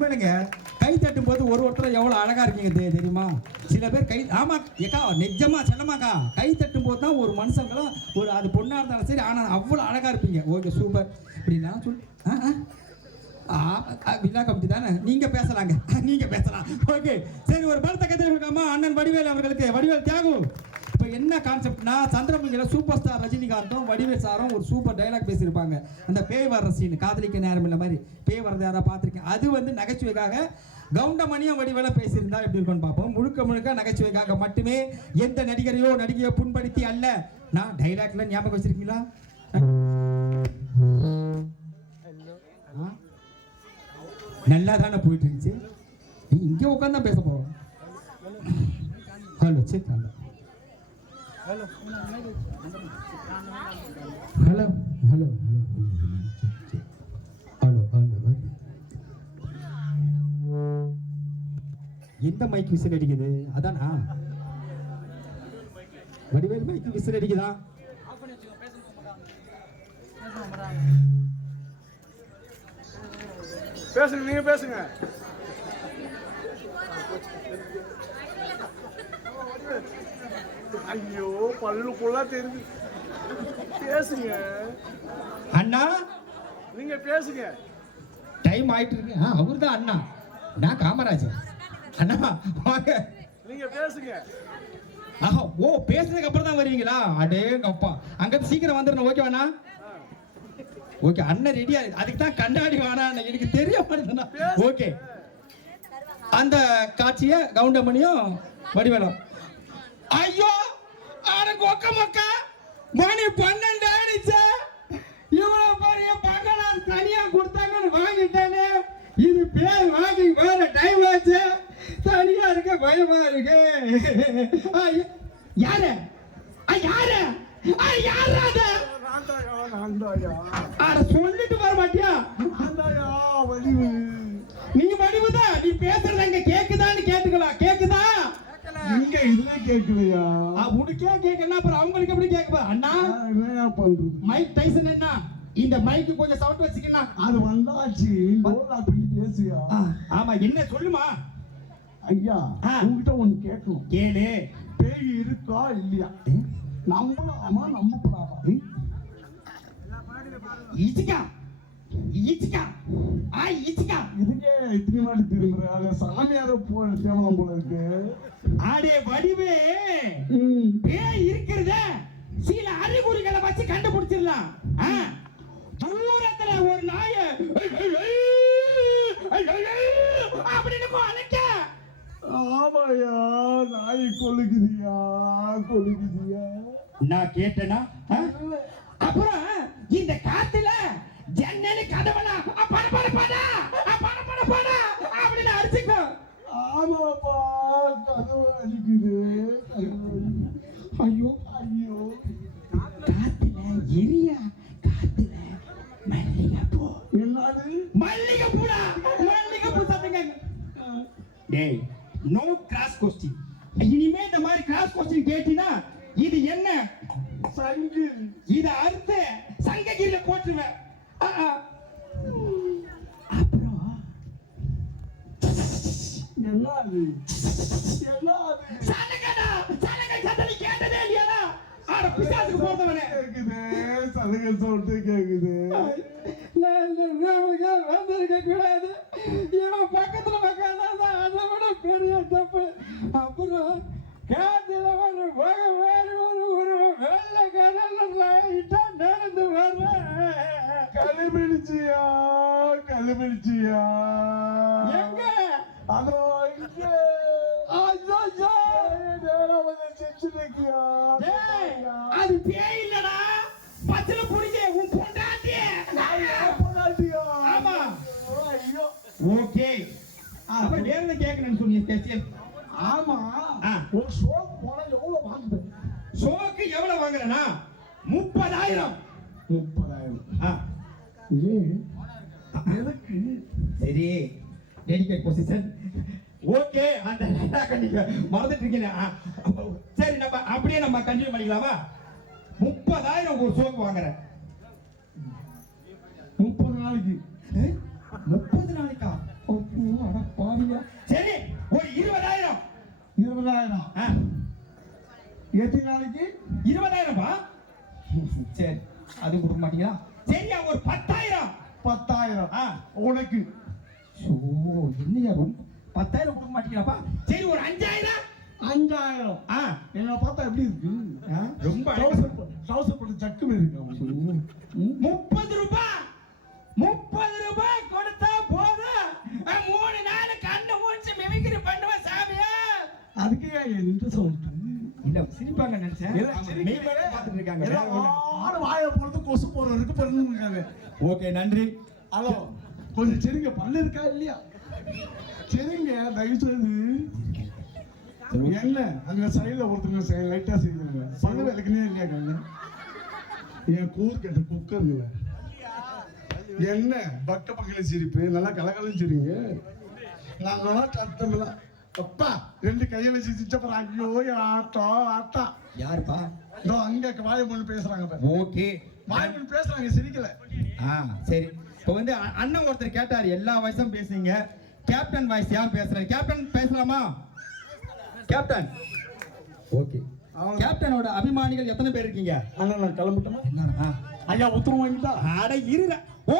உண்மையிலங்க கை தட்டும் போது ஒரு ஒருத்தர் எவ்வளோ அழகாக இருக்கீங்க தெ- தெரியுமா? சில பேர் கை ஆமா ஏக்கா நிஜமா செல்லமாக்கா. கை தட்டும் போது தான் ஒரு மனுஷங்களும் ஒரு அது பொண்ணாக இருந்தாலும் சரி ஆனால் அவ்வளோ அழகாக இருப்பீங்க. Okay super. அப்படின்னா சொல் ஆ ஆ. விழா கமிட்டி தானே? நீங்கள் பேசலாங்க. நீங்கள் பேசலாம். ஓகே சரி ஒரு பலத்த கத்திரிக்காமா அண்ணன் வடிவேல் அவர்களுக்கு வடிவேல் தியாகும் என்ன கான்செப்ட்னா சந்திரமுகியில் சூப்பர் ஸ்டார் ரஜினிகாந்தும் வடிவேல் சாரும் ஒரு சூப்பர் டைலாக் பேசியிருப்பாங்க. அந்த பேய் வர்ற சீன் காதலிக்க நேரம் இல்லை மாதிரி. பேய் வர்றது யாராவது பார்த்துருக்கேன். அது வந்து நகைச்சுவைக்காக கவுண்டமணியும் வடிவேல பேசியிருந்தா எப்படி இருக்கும்னு பார்ப்போம். முழுக்க முழுக்க நகைச்சுவைக்காக மட்டுமே எந்த நடிகரையோ நடிகையோ புண்படுத்தி அல்ல. நான் டைலாக்ல ஞாபகம் வச்சிருக்கீங்களா? நல்லா தானே போயிட்டு இருந்துச்சு. நீ இங்கே உட்காந்து தான் பேச போகிறோம் ஹலோ சரி hello hello hello hello hello எந்த மைக் விசில் அடிக்குது? அதானா? வடிவேல் மைக்கு விசில் அடிக்குதா? பேசுங்க நீங்க பேசுங்க. ஐயோ பல்லுக்குள்ள தெரிஞ்சு. பேசுங்க. அண்ணா? நீங்க பேசுங்க. டைம் ஆயிட்டு இருக்கு ஆ அவர் தான் அண்ணா. நான் காமராஜர். அண்ணா வாங்க. நீங்க பேசுங்க. ஆஹா ஓ பேசுனதுக்கு அப்புறம் தான் வருவீங்களா அடேங்கப்பா அங்க சீக்கிரம் வந்துடணும் ஓகேவாண்ணா ஓகே அண்ணன் ரெடியா அதுக்கு தான் கண்ணாடி வேணாம் எனக்கு தெரிய மாட்டேதுண்ணா. ஓகே அந்த காட்சியை கவுண்டமணியும் வடிவேலும் ஐயோ அட கொக்க மக்கா மணி பன்னெண்டு ஆயிடுச்சு இவ்வளவு பெரிய பங்களார் தனியா கொடுத்தாங்கன்னு வாங்கிட்டேனே இது பேர் வாங்கி வேற டைம் ஆச்சு தனியா இருக்க பயமா இருக்கு யாரு யாரு யாரு சொல்லிட்டு வர மாட்டியா நீ வடிவுதான் நீ பேசுறது அங்க கேக்குதான்னு கேட்டுக்கலாம் கேக்குதா இங்க இதுல கேட்கலையா? ஆ, உனக்கே கேட்கல அப்புறம் அவங்களுக்கு எப்படி கேட்க அண்ணா என்ன பண்றது? மைக் டைசன் என்ன? இந்த மைக்கு கொஞ்சம் சவுண்ட் வச்சுக்கலாம் அது வந்தாச்சு. பேசுயா? ஆமா என்ன சொல்லுமா? ஐயா. உங்ககிட்ட ஒண்ணு கேட்கணும். கேளு. பேய் இருக்கா இல்லையா? நம்பலாமா நம்பப்படாமா இச்சிக்கா இச்சிக்கா ஆ இச்சிக்கா இதுக்கே இத்தனை நாள் திரும்புறாங்க சாமியார போல தேவலாம் போல இருக்கு. ஆடே வடிவே. பேய் இருக்கிறத? சில அறிகுறிகளை வச்சு கண்டுபிடிச்சிடலாம்? தூரத்துல ஒரு நாய அப்படின்னு அழைக்க. ஆமாயா நாய் கொழுகுதியா? கொழுகுதியா? நான் கேட்டேனா? அப்புறம் இந்த காத்துல ஜன்னல் கதவனா பட பட பட. பட பட பட. அப்படின்னு அடிச்சுக்கோ. ஆமாப்பா கதவு அடிக்குது. ஐயோ. ஐயோ. காத்துல எரியா? காத்துல மல்லிகைப்பூ என்னது? மல்லிகைப்பூடா மல்லிகைப்பூ சத்தங்க டேய் நோ கிராஸ் கொஸ்டின் இனிமே இந்த மாதிரி கிராஸ் கொஸ்டின் கேட்டினா இது என்ன சங்கு இத அறுத்து சங்ககிரியில போட்டுருவேன் ஆ, ஆ. அப்புறம் என்னது என்னது சலங்கடா சலங்க சத்தலி கேட்டதே இல்லையாடா ஆட பிசாசுக்கு போறதவனே கேக்குது சலுகை சொல்லிட்டு கேக்குது வந்திருக்க கூடாது இவன் பக்கத்துல உட்காந்தா அதை விட பெரிய தப்பு அப்புறம் காத்துல ஒரு வகை வேறு ஒரு ஒரு வெள்ளை கடல்ல லைட்டா நடந்து வர்றேன் கழுபிடிச்சியா கழுபிடிச்சியா எங்க? அதோ ஓகே வேற என்ன கேட்கணும்னு சொன்னீங்க ஆமா. ஒரு ஷோக்கு போனா எவ்வளவு வாங்குது ஷோக்கு எவ்வளவு வாங்குறேனா முப்பதாயிரம். முப்பதாயிரம். எதுக்கு? சரி. டெடிகேட் பொசிஷன் ஓகே அந்த டைலாக நீங்க மறந்துட்டு இருக்கீங்க. சரி நம்ம அப்படியே நம்ம கண்டினியூ பண்ணிக்கலாமா? முப்பதாயிரம் ஒரு ஷோக்கு வாங்குறேன். முப்பது நாளைக்கு? முப்பது நாளைக்கா பாவியா. சரி ஒரு இருபதாயிரம். இருபதாயிரம்? எத்தனை நாளைக்கு? இருபதாயிரம்பா சரி அது கொடுக்க மாட்டீங்களா? சரியா ஒரு பத்தாயிரம். பத்தாயிரம். உனக்கு. ஸோ என்னையா ரொம்ப பத்தாயிரம் கொடுக்க மாட்டீங்களாப்பா? சரி ஒரு அஞ்சாயிரம். அஞ்சாயிரம். ஆ. என்ன பார்த்தா எப்படி இருக்கு? ரொம்ப ட்ரௌசர் போட்டு- ஜக்கு இருக்கு? முப்பது ரூபாய் முப்பது ரூபாய் கொடுத்தா போதும் ஆ, மூணு நாள் கண்ணு மூச்சு மிமிக்கிரி பண்ணுவேன் சாமியா? அதுக்கு ஏன் எந்த சொல்லிட்டு இல்ல சிரிப்பாங்க நினைச்சேன். பார்த்துட்டு இருக்காங்க ஆளு வாயை போறது கொசு போற இருக்கு பாருங்க ஓகே நன்றி. ஹலோ கொஞ்சம் சரிங்க பல்லு இருக்கா இல்லையா? சரிங்க தயவு செய்து என்ன? அங்க சைடுல ஒருத்தங்க சை- லைட்டா செய்யுங்க பல்லு விளக்குனே இல்லையா கண்ணு? என் கூர் கேட்ட குக்கருங்கள என்ன? பக்க பக்கல சிரிப்பு. நல்லா கலகலன்னு சிரிங்க. நாங்களாம் சத்தம்லாம் அப்பா ரெண்டு கையை வச்சு சிச்சப்பறம் ஐயோ ஆட்டம் ஆட்டா யாருப்பா? இதோ அங்க வாயமொழி பேசுறாங்க. ஓகே. வாயமொழி பேசுறாங்க சிரிக்கல. ஆ சரி. இப்போ வந்து அண்ணன் ஒருத்தர் கேட்டார் எல்லா வயசும் பேசுறீங்க. கேப்டன் வாய்ஸ் யார் பேசுறாரு? கேப்டன் பேசலாமா? கேப்டன். ஓகே. கேப்டனோட அபிமானிகள் எத்தனை பேர் இருக்கீங்க? அண்ணா நான் கிளம்பிட்டோமா. ஐயா உத்தரவு வாங்கிட்டா அட இருடா ஓ!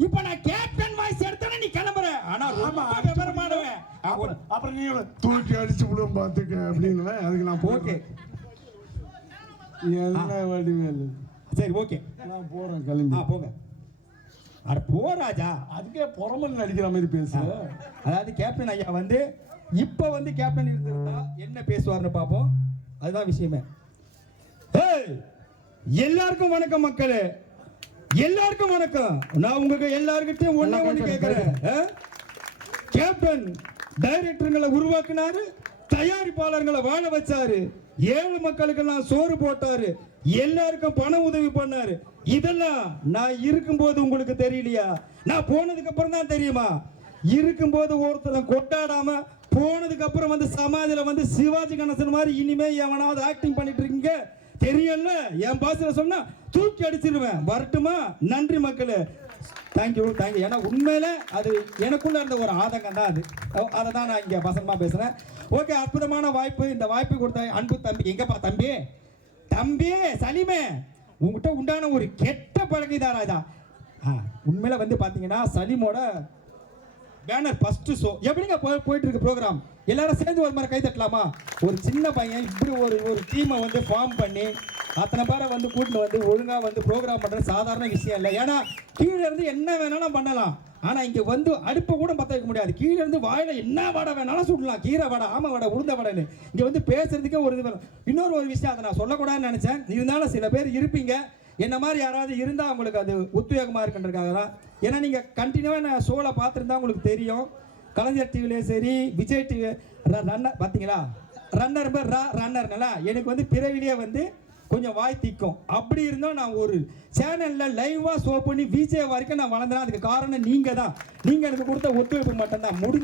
இப்போ நான் கேப்டன் வாய்ஸ் எடுத்தேனே நீ கிளம்புற. ஆனா ரொம்ப விவரமானவன் ஆ, அப்புறம் நீ தூக்கி அடிச்சு விடுவோம் பார்த்துக்க அப்படின்னு அதுக்கு நான் ஓகே. என்ன வடிவேலு? சரி ஓகே. நான் போறேன் ஆ கிளம்பி போங்க. அட போ ராஜா. அதுக்கே புறமல் நடிக்கிற மாதிரி பேசு. அதாவது கேப்டன் ஐயா வந்து இப்போ வந்து கேப்டன் இருந்திருந்தா என்ன பேசுவார்னு பார்ப்போம் அதுதான் விஷயமே. எல்லாருக்கும் வணக்கம் மக்களே. எல்லாருக்கும் வணக்கம். நான் உங்களுக்கு எல்லாருக்கிட்டையும் ஒண்ணே ஒண்ணு கேட்கிறேன்? கேப்டன் டைரக்டருங்களை உருவாக்குனாரு தயாரிப்பாளர்களை வாழ வச்சாரு. ஏழு மக்களுக்கெல்லாம் சோறு போட்டாரு. எல்லாருக்கும் பண உதவி பண்ணாரு. இதெல்லாம் நான் இருக்கும்போது உங்களுக்கு தெரியலையா? நான் போனதுக்கு அப்புறம் தான் தெரியுமா? இருக்கும்போது ஒருத்தரை கொண்டாடாம போனதுக்கு அப்புறம் வந்து சமாதியில வந்து சிவாஜி கணேசன் மாதிரி இனிமே எவனாவது ஆக்டிங் பண்ணிட்டு இருக்கீங்க? தெரியல என் பாசல சொன்னா தூக்கி அடிச்சிருவேன். வரட்டுமா? நன்றி மக்களே. தேங்க்யூ தேங்க்யூ ஏன்னா உண்மையில அது எனக்குள்ள இருந்த ஒரு ஆதங்கம் தான் அது. அதை தான் நான் இங்கே வசனமா பேசுகிறேன் ஓகே அற்புதமான வாய்ப்பு. இந்த வாய்ப்பு கொடுத்த அன்பு தம்பி. எங்கப்பா தம்பி? தம்பி சலீமே. உங்ககிட்ட உண்டான ஒரு கெட்ட பழகிதாரா இதா ஆ உண்மையில வந்து பார்த்தீங்கன்னா சலீமோட பேனர் ஃபர்ஸ்ட் ஷோ எப்படிங்க போயிட்டு இருக்கு ப்ரோக்ராம் எல்லாரும் சேர்ந்து ஒரு மாதிரி கை தட்டலாமா? ஒரு சின்ன பையன் இப்படி ஒரு ஒரு டீமை வந்து ஃபார்ம் பண்ணி அத்தனை பேரை வந்து கூட்டிட்டு வந்து ஒழுங்காக வந்து ப்ரோக்ராம் பண்ணுறது சாதாரண விஷயம் இல்லை. ஏன்னா கீழே இருந்து என்ன வேணாலும் பண்ணலாம். ஆனால் இங்கே வந்து அடுப்பை கூட பற்ற வைக்க முடியாது. கீழே இருந்து வாயில் என்ன வடை வேணாலும் சுடலாம். கீரை வடை ஆமை வடை உளுந்த வடைன்னு. இங்கே வந்து பேசுறதுக்கே ஒரு இது வேணும். இன்னொரு ஒரு விஷயம் அதை நான் சொல்லக்கூடாதுன்னு நினச்சேன். இருந்தாலும் சில பேர் இருப்பீங்க. என்ன மாதிரி யாராவது இருந்தால் உங்களுக்கு அது உத்வேகமாக இருக்குன்றதுக்காக தான் ஏன்னா நீங்கள் கண்டினியூவாக நான் ஷோவில் பார்த்துருந்தா உங்களுக்கு தெரியும். கலைஞர் டிவிலையும் சரி விஜய் டிவி ரன்னர் பார்த்தீங்களா ரன்னர் பேர் ரா ரன்னர்னால எனக்கு வந்து பிறவிலேயே வந்து கொஞ்சம் வாய் திக்கும். அப்படி இருந்தால் நான் ஒரு சேனலில் லைவாக ஷோ பண்ணி விஜய் வரைக்கும் நான் வளர்ந்தேன் அதுக்கு காரணம் நீங்கள் தான் நீங்கள் எனக்கு கொடுத்த ஒத்துழைப்பு மட்டும்தான். முடி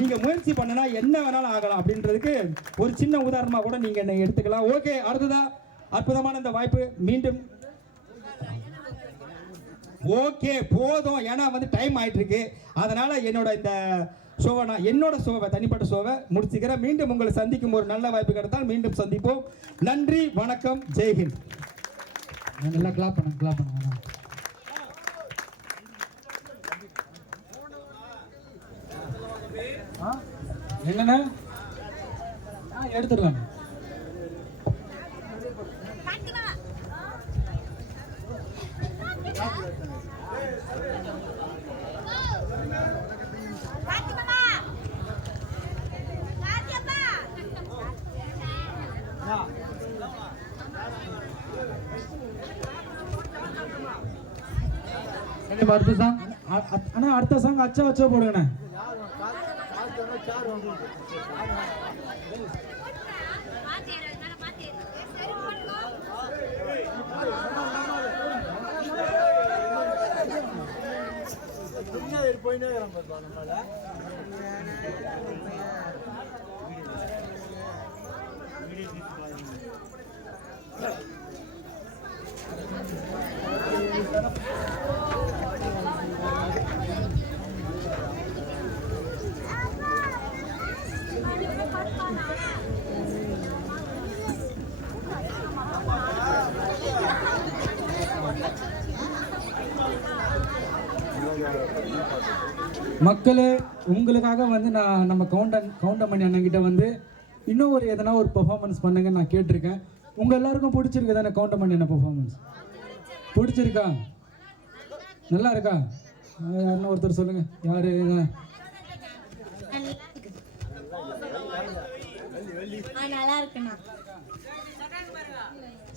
நீங்கள் முயற்சி பண்ணனா என்ன வேணாலும் ஆகலாம் அப்படின்றதுக்கு ஒரு சின்ன உதாரணமாக கூட நீங்கள் என்னை எடுத்துக்கலாம். ஓகே அடுத்ததாக அற்புதமான இந்த வாய்ப்பு. மீண்டும் ஓகே போதும். ஏன்னா வந்து டைம் ஆயிட்டு அதனால் என்னோட இந்த ஷோவை நான் என்னோட ஷோவை தனிப்பட்ட ஷோவை முடிச்சுக்கிறேன். மீண்டும் உங்களை சந்திக்கும் ஒரு நல்ல வாய்ப்பு கிடைத்தால் மீண்டும் சந்திப்போம். நன்றி வணக்கம். ஜெய்ஹிந்த் நல்லா கிளாப் பண்ணுங்க கிளாப் பண்ணுங்க ஆ? அடுத்த சாங் அண்ணா அடுத்த சாங் அச்சா வச்சா போடுங்கண்ணே. பாத்தியற சரி போயினே இருக்கிறோம் பார்ப்பா நம்மளால Thank you. மக்களே உங்களுக்காக வந்து நான் நம்ம கவுண்டன் கவுண்டமணி அண்ணன்கிட்ட வந்து இன்னும் ஒரு எதனா ஒரு பெர்ஃபார்மன்ஸ் பண்ணுங்க நான் கேட்டிருக்கேன். உங்க எல்லாருக்கும் பிடிச்சிருக்கு தானே கவுண்டமணி அண்ணன் பெர்ஃபார்மன்ஸ் பிடிச்சிருக்கா? நல்லா இருக்கா? யாருன்னா ஒருத்தர் சொல்லுங்க. யாரு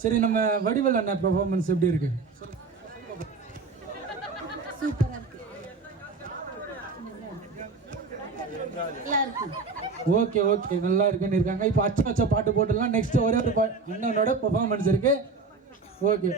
சரி நம்ம வடிவல் அண்ணன் பெர்ஃபார்மன்ஸ் எப்படி இருக்கு சூப்பரா இருக்கு நல்லா இருக்கு ஓகே ஓகே நல்லா இருக்குன்னு இருக்காங்க. இப்போ அச்சா அச்சா பாட்டு போட்டுடலாம். நெக்ஸ்ட் ஒரே ஒரு பா- அண்ணனோட பெர்ஃபார்மன்ஸ் இருக்கு. ஓகே.